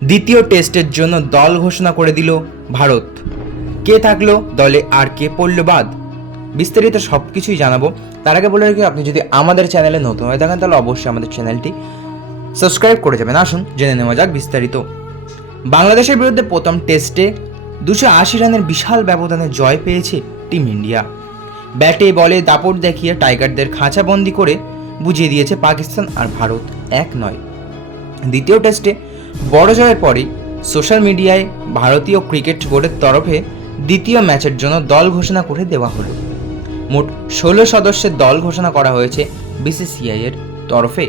দ্বিতীয় টেস্টের জন্য দল ঘোষণা করে দিল ভারত। কে থাকল দলে আর কে পড়ল বাদ? বিস্তারিত সব কিছুই জানাব। তার আগে বলে রাখি, আপনি যদি আমাদের চ্যানেলে নতুন হয়ে থাকেন, তাহলে অবশ্যই আমাদের চ্যানেলটি সাবস্ক্রাইব করে যাবেন। আসুন, জেনে নেওয়া যাক বিস্তারিত। বাংলাদেশের বিরুদ্ধে প্রথম টেস্টে দুশো আশি রানের বিশাল ব্যবধানে জয় পেয়েছে টিম ইন্ডিয়া। ব্যাটে বলে দাপট দেখিয়ে টাইগারদের খাঁচাবন্দি করে বুঝিয়ে দিয়েছে পাকিস্তান আর ভারত এক নয়। দ্বিতীয় টেস্টে বড় জয়ের পরেই সোশ্যাল মিডিয়ায় ভারতীয় ক্রিকেট বোর্ডের তরফে দ্বিতীয় ম্যাচের জন্য দল ঘোষণা করে দেওয়া হলো। মোট ষোলো সদস্যের দল ঘোষণা করা হয়েছে বিসিসিআই এর তরফে।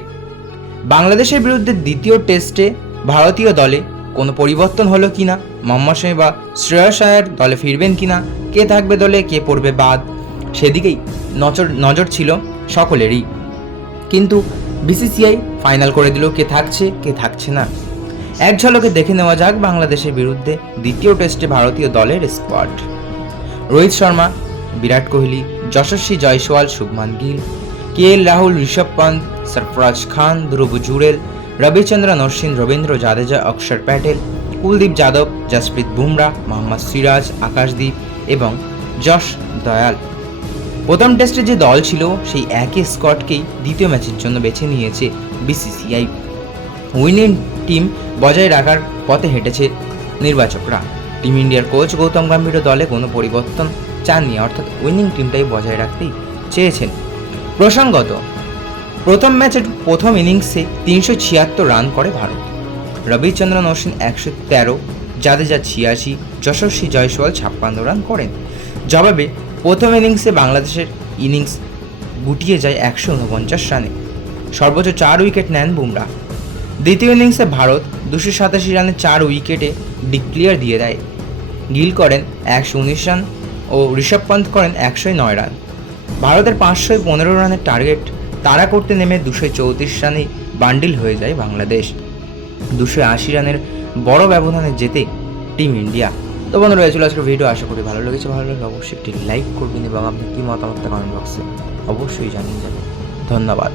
বাংলাদেশের বিরুদ্ধে দ্বিতীয় টেস্টে ভারতীয় দলে কোনো পরিবর্তন হলো কিনা, মোহাম্মদ শামি বা শ্রেয়স আয়ার দলে ফিরবেন কিনা, কে থাকবে দলে, কে পড়বে বাদ, সেদিকেই নজর নজর ছিল সকলেরই। কিন্তু বিসিসিআই ফাইনাল করে দিল কে থাকছে কে থাকছে না। এক ঝলকে দেখে নেওয়া যাক বাংলাদেশের বিরুদ্ধে দ্বিতীয় টেস্টে ভারতীয় দলের squad. Rohit Sharma, Virat Kohli, Yashasvi Jaiswal, Shubman Gill K L Rahul, Rishabh Pant, Sarfaraz Khan, Dhruv Jurel, Ravichandran, Ashwin, Ravindra Jadeja, Axar Patel, Kuldeep Yadav, Jasprit Bumrah, Mohammad Siraj, Akashdeep এবং যশ দয়াল। প্রথম টেস্টে যে দল ছিল, সেই একই স্কটকেই দ্বিতীয় ম্যাচের জন্য বেছে নিয়েছে বিসিসিআই। উইনিং টিম বজায় রাখার পথে হেঁটেছে নির্বাচকরা। টিম ইন্ডিয়ার কোচ গৌতম গম্ভীর দলে কোনো পরিবর্তন চাননি, অর্থাৎ উইনিং টিমটাই বজায় রাখতেই চেয়েছেন। প্রসঙ্গত, প্রথম ম্যাচের প্রথম ইনিংসে তিনশো ছিয়াত্তর রান করে ভারত। রবিচন্দ্রন অশ্বিন একশো তেরো, জাদেজা ছিয়াশি, যশস্বী জয়সওয়াল ছাপ্পান্ন রান করেন। জবাবে, প্রথম ইনিংসে বাংলাদেশের ইনিংস গুটিয়ে যায় একশো উনপঞ্চাশ রানে। সর্বোচ্চ চার উইকেট নেন বুমরা দ্বিতীয় ইনিংসে ভারত দুশো সাতাশি রানে চার উইকেটে ডিক্লিয়ার দিয়ে দেয়। গিল করেন একশো উনিশ রান ও ঋষভ পন্ত করেন একশো নয় রান। ভারতের পাঁচশো পনেরো রানের টার্গেট তাড়া করতে নেমে দুশো চৌত্রিশ রানে বান্ডিল হয়ে যায় বাংলাদেশ। দুশো আশি রানের বড় ব্যবধানে যেতে টিম ইন্ডিয়া। তো বন্ধুরা রয়েছিল আজকের ভিডিও আশা করি ভালো লেগেছে। ভালো লাগলে অবশ্যই একটি লাইক করবেন এবং আপনি কী মতামত কমেন্ট বক্সে অবশ্যই জানিয়ে যাবেন। ধন্যবাদ।